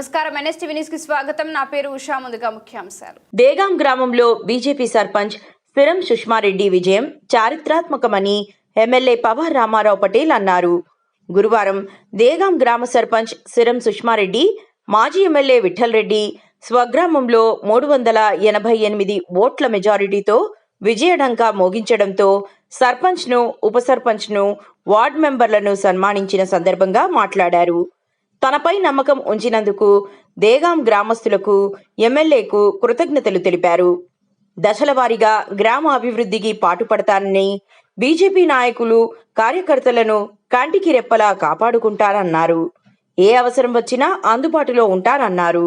నమస్కారం NSTV news కి స్వాగతం. నా పేరు ఉషా. ముందుగా ముఖ్యాంశాలు. దేగాం గ్రామంలో బీజేపీ సర్పంచ్ సిరం సుష్మారెడ్డి విజయం చారిత్రాత్మకమని ఎమ్మెల్యే పవార్ రామారావు పటేల్ అన్నారు. గురువారం దేగాం గ్రామ సర్పంచ్ సిరం సుష్మారెడ్డి మాజీ ఎమ్మెల్యే విఠల్ రెడ్డి స్వగ్రామంలో 388 ఓట్ల మెజారిటీతో విజయఢంకా మోగించడంతో సర్పంచ్ను, ఉప సర్పంచ్ను, వార్డు మెంబర్లను సన్మానించిన సందర్భంగా మాట్లాడారు. తనపై నమ్మకం ఉంచినందుకు దేగాం గ్రామస్తులకు, ఎమ్మెల్యేకు కృతజ్ఞతలు తెలిపారు. దశలవారీగా గ్రామ అభివృద్ధికి పాటుపడతానని, బీజేపీ నాయకులు, కార్యకర్తలను కంటికి రెప్పలా కాపాడుకుంటారన్నారు. ఏ అవసరం వచ్చినా అందుబాటులో ఉంటారన్నారు.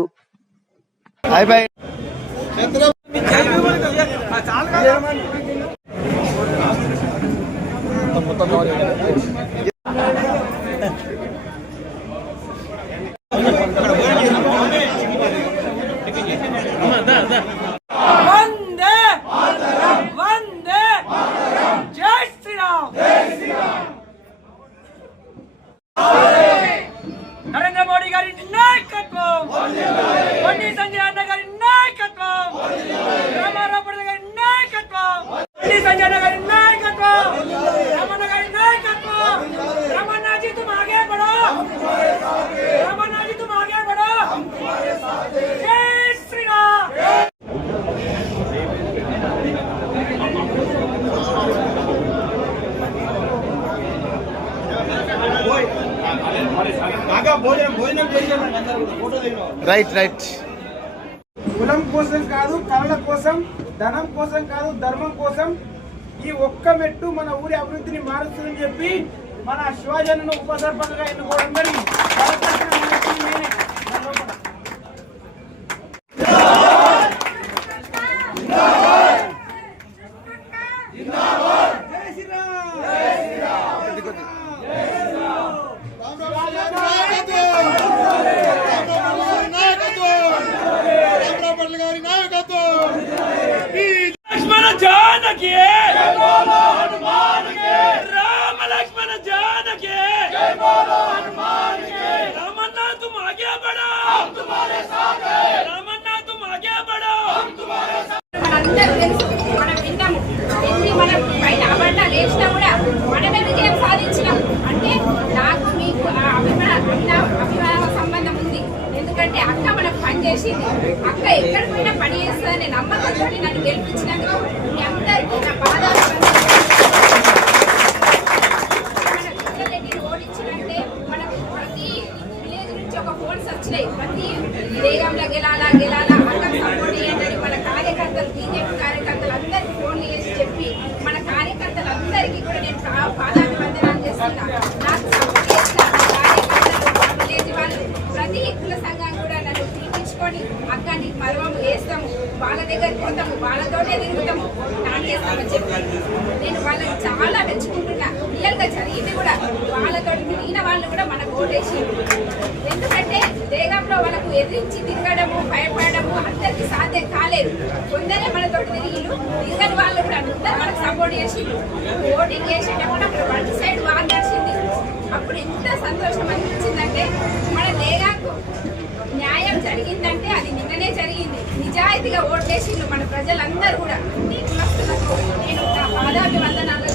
వందే వందే జై శ్రీరామ్. నరేంద్ర మోడీ గారి నాయకత్వం, బండి సంజయ్ అన్న గారి నాయకత్వం, రామారావు పటేల్ గారి నాయకత్వం, బండి సంజయ్ అన్న గారి నాయకత్వం, రమణ గారి నాయకత్వం. రమణ जी तुम आगे बढ़ो, रमण जी तुम आगे बढ़ो. जय श्री राम. రైట్ కులం కోసం కాదు, కళల కోసం, ధనం కోసం కాదు, ధర్మం కోసం ఈ ఒక్క మెట్టు మన ఊరి అభివృద్ధిని మారుస్తుందని చెప్పి మన శివాజీను ఉప సర్పంచ్గా ఎన్నుకోవడం జరిగింది. लक्ष्मण जानकी राम लक्ष्मण जानकी रामन्ना तुम आगे बढ़ो, हम तुम्हारे साथ हैं. रामन्ना तुम आगे बढ़ो, हम तुम्हारे साथ. మనందరూ తెలుసు, మనం విన్నాము. ఎన్ని మనం బయట అబద్ధాలు వేసినా కూడా మనమే విజయం సాధించినాం. అంటే నాకు మీకు అభిమాన సంబంధం ఉంది. ఎందుకంటే అక్క మనకు పని చేసింది. అక్క ఎక్కడ పోయినా పని చేస్తుందని నమ్మకంతో నన్ను గెలిపించినందుకు మీ అందరికీ నా పాదాలు ఓడించినంటే మనకు ప్రతి విలేజ్ నుంచి ఒక ఫోన్స్ వచ్చినాయి. ప్రతి దేగంలో గెలాలా అక్కకు సపోర్ట్ చేయండి మన కార్యకర్తలు, బీజేపీ కార్యకర్తలు అందరికీ ఫోన్లు చేసి చెప్పి మన కార్యకర్తలందరికీ కూడా నేను పాదాభివందనాలు చేస్తున్నా. నాకు సపోర్ట్ చేసిన కార్యకర్తలు, విలేజ్ వాళ్ళు, ప్రతి కుల సంఘం కూడా నన్ను పిలిపించుకొని అక్క నీకు మరవము వేస్తాము, వాళ్ళ దగ్గరికి పోతాము, వాళ్ళతోనే తిరుగుతాము, నాకేస్తామని చెప్పి నేను వాళ్ళని చాలా మెచ్చుకుంటున్నా. రియల్గా జరిగింది కూడా. వాళ్ళతో తిరిగిన వాళ్ళు కూడా మనకు ఓటేసి, ఎందుకంటే దేగంలో వాళ్ళకు ఎదిరించి తిరగడము, భయపడము అందరికీ సాధ్యం కాలేదు. కొందరే మనతో తిరగని వాళ్ళు కూడా అందరూ మనకు సపోర్ట్ చేసి ఓటింగ్ చేసేటప్పుడు అక్కడ వన్ సైడ్ వార్ నడిచింది. అప్పుడు ఎంత సంతోషం అనిపించిందంటే మన దేగాకు న్యాయం జరిగిందంటే అది నిన్ననే జరిగింది. నిజాయితీగా ఓట్లేసిండ్రు మన ప్రజలందరూ కూడా. నేను నా పాదాభివందనాలు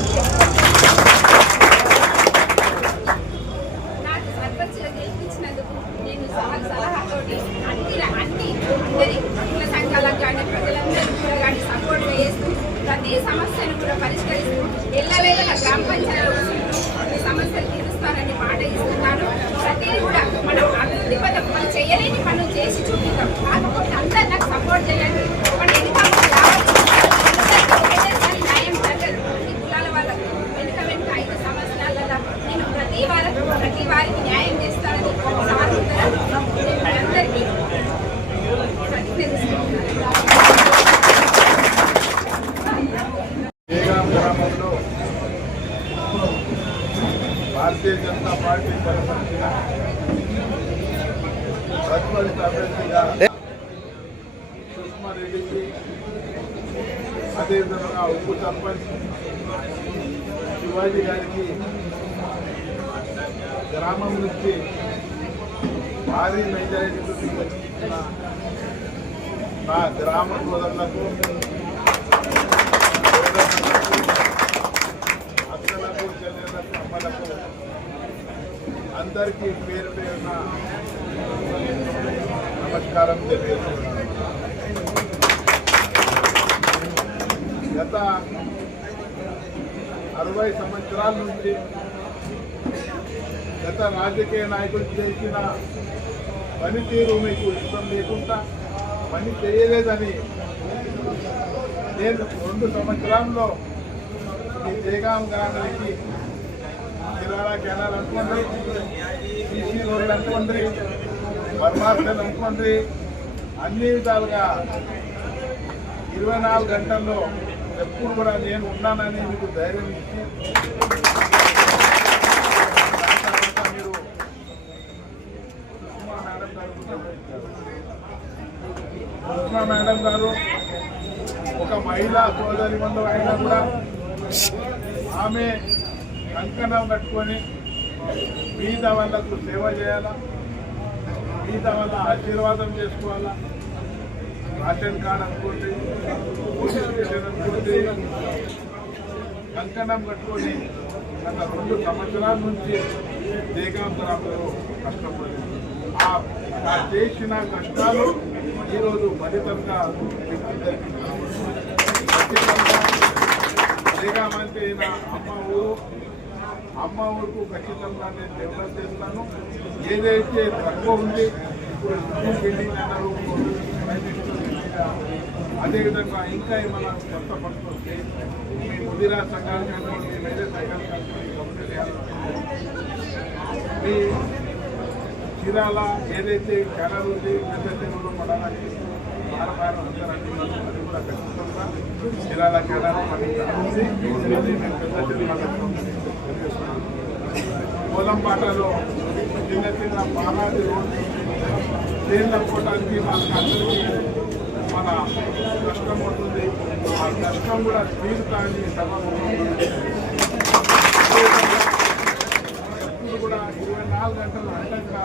నాకు సర్పంచ్గా గెలిపించినందుకు నేను సలహాతోటి అందరి కుల సంఘాలకు కానీ ప్రజలందరూ కూడా కానీ సపోర్ట్గా చేస్తూ ప్రతి సమస్యను కూడా పరిష్కరిస్తూ ఎల్లవేళ గ్రామ పంచాయతీ సమస్యలు తీరుస్తానని మాట ఇస్తున్నాను. ప్రతిదీ కూడా మనం అభివృద్ధి పదం మనం చేయలేని పనులు చేసి చూపిస్తాం. కాకపోతే అందరూ నాకు సపోర్ట్ చేయండి. మన న్యాయం జరగదు. ఈ కులాల వాళ్ళకు వెనుక 5 సంవత్సరాలలో నేను ప్రతి వారికి న్యాయం చేస్తానని అందరికీ గ్రామంలో భారతీయ జనతా పార్టీ బలపరిచిన సర్పంచ్ అభ్యర్థిగా సుష్మారెడ్డికి, అదేవిధంగా ఉప సర్పంచ్ శివాజీ గారికి గ్రామం నుంచి భారీ మెజారిటీతో తీసుకొచ్చిన నా గ్రామ సోదరులకు, అక్కలకు, చెల్లెలకు, అమ్మలకు అందరికీ పేరు పేరున నమస్కారం తెలియజేస్తున్నాను. గత 60 సంవత్సరాల నుంచి గత రాజకీయ నాయకులు చేసిన పనితీరు మీకు ఇష్టం లేకుండా పని చేయలేదని నేను 2 సంవత్సరాల్లో ఈ జయగాం గ్రామానికి కిరాణా కెనాల్ అనుకోండి, సీసీ రోడ్లు అనుకోండి, బర్మార్టల్ అనుకోండి, అన్ని విధాలుగా 24 గంటల్లో ఎప్పుడు కూడా నేను ఉన్నానని మీకు ధైర్యం ఇచ్చి మీరు సుష్మా మేడం గారు ఒక మహిళా సోదరి మందు అయినా కూడా ఆమె కంకణం కట్టుకొని మీద వాళ్ళకు సేవ చేయాలా, మీద వాళ్ళ ఆశీర్వాదం చేసుకోవాలా. రేషన్ కార్డు అనుకోండి, పోలీస్ స్టేషన్ అనుకోండి, కంకణం కట్టుకొని గత 2 సంవత్సరాల నుంచి జయగాం గ్రామంలో కష్టపడింది. ఆ చేసిన కష్టాలు ఈరోజు ఫలితంగా మీకు అందరికీ ఖచ్చితంగా జయగాం అంటే నా అమ్మ ఊరుకు ఖచ్చితంగా నేను డెవలప్ చేస్తాను. ఏదైతే తక్కువ ఉంది ఇప్పుడు బిల్డింగ్ అన్నారు, అదేవిధంగా ఇంకా ఏమైనా కొత్త పనులు వస్తే మీ ముదిరా సంఘాలు కానీ మీ వేరే సంఘాలు కానీ కంప్లీట్ చేయాలనుకుంటే మీ చీరాల ఏదైతే కెనాల్ ఉంది పెద్ద చెరువులో పడాలని భారం అంటారండి, అది కూడా ఖచ్చితంగా చీరాల కెనాల్ పని ఉంది. అది మేము పెద్ద చెరువు పోలంపాటలో చిన్న చిన్న పాలాది రోడ్లు ట్రైన్లు పోవడానికి మనకు అందరికీ మన కష్టం అవుతుంది. ఆ కష్టం కూడా తీరుతాని ఎప్పుడు కూడా 24 గంటలు అంటంగా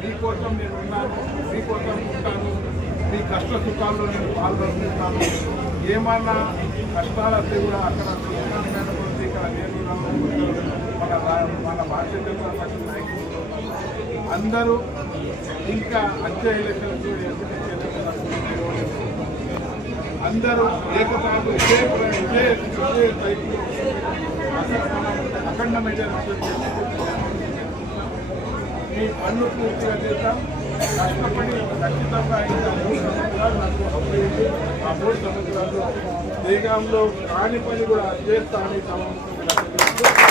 మీకోసం నేను ఉన్నాను, మీకోసం ఉంటాను, మీ కష్ట సుఖాల్లో నేను పాల్గొంటున్నాను. ఏమన్నా కష్టాలు వస్తే కూడా అక్కడ ఇక్కడ నేను మన భారతీయ జనతా పార్టీ నాయకులు అందరూ ఇంకా వచ్చే ఎలక్షన్స్ అందరూ ఏకతాటు ఇదే టైప్లో అఖండ మెజారిటీ ఈ పనులు పూర్తిగా చేస్తాం. కష్టపడి ఖచ్చితంగా ఇంకా 3 సంవత్సరాలు నాకు అప్పుడు ఆ 3 సంవత్సరాల్లో జయగాంలో కాని పని కూడా చేస్తామని సమావేశంగా